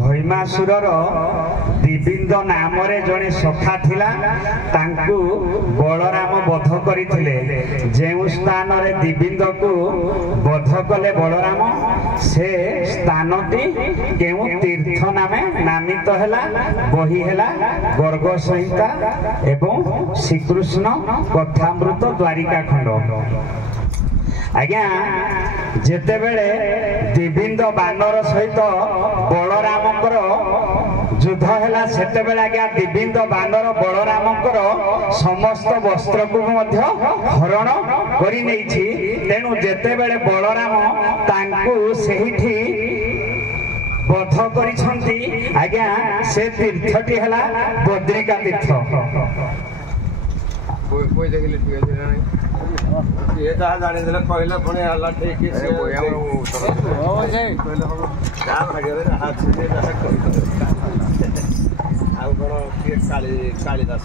भैमासुरर दिबिंद नाम जड़े सखा थिला तांकु बलराम वध करथिले। जेउ स्थान रे दिबिंद को वध कले बलराम से स्थानटी केउ तीर्थ नामे नामित हैला। बही हैला गर्ग संहिता एवं श्रीकृष्ण कथामृत द्वारिका खंड। आज्ञा जेते बेले दिबिंद बानर सहित बलरामकर युद्ध हैला सेते बेले आज्ञा दिबिंद बानर बलरामकर समस्त वस्त्र को मध्य हरण करि नेछि। तेनु जेते बेले बलराम तांकु सेहिठी बध करिसंती आज्ञा से तीर्थटी हैला बद्रिका तीर्थ। कोई देखले ठीक है ये ता जाने दिले कहले पुणी हल्ला ठीक से हो जाय कहले हम जा भागे रे हाथ से जा आउ कोन के काली दास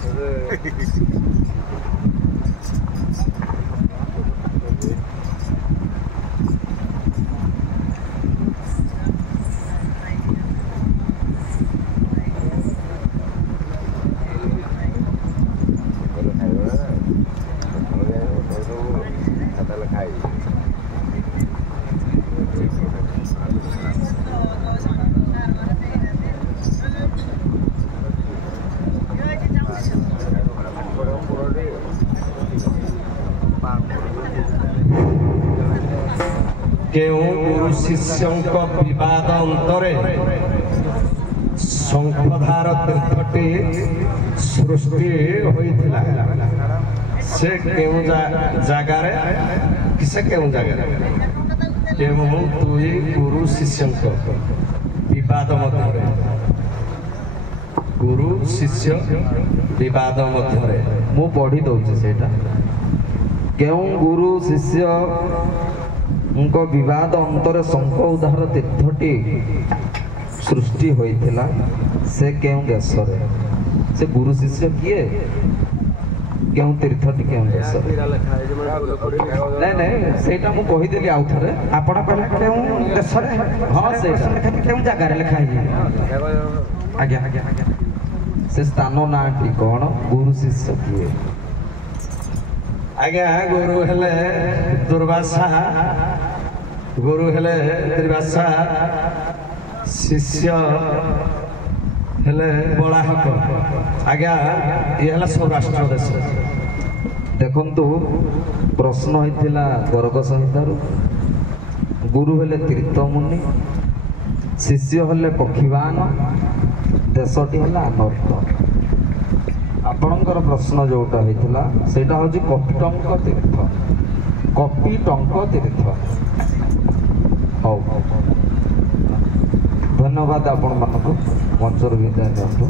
केउ गुरु शिष्यों विवाद अंतरे शंखधार तीर्थटी सृष्टि होइथिला। से केउ जगारे किसे केउ जगारे केउ दुई गुरु शिष्यों विवाद मध्यरे गुरु शिष्य विवाद मध्यरे मु पढ़ी दउछि सेटा केउ गुरु शिष्य उनको विवाद अंतर शंख उद्धार तीर्थटी सृष्टि होइथिला। से केउ देश रे से गुरु शिष्य किए केउ तीर्थटी केउ देश नहीं सेटा मु कहि देली आउ थरे आपण कहले केउ देश रे हां सेटा लिखा केउ जगह रे लिखा है आज्ञा से स्थान नाटी कोन गुरु शिष्य किए आज्ञा गुरु हेले दुर्वासा गुरु हेले दुर्वासा शिष्य हेले बलाहक। आज्ञा ये हेला सौराष्ट्र देश देखंतु प्रश्न होइतिला गर्ग संहितार गुरु हेले तीर्थमुनि शिष्य हेले पक्षीवान देशटी हेला अनर्थ। आपणकर प्रश्न जोटा होइतिला सेटा होजी कपिटंक तीर्थ कपिटंक तीर्थ। धन्यवाद आपण मानको मंचर विदाय दियंतु।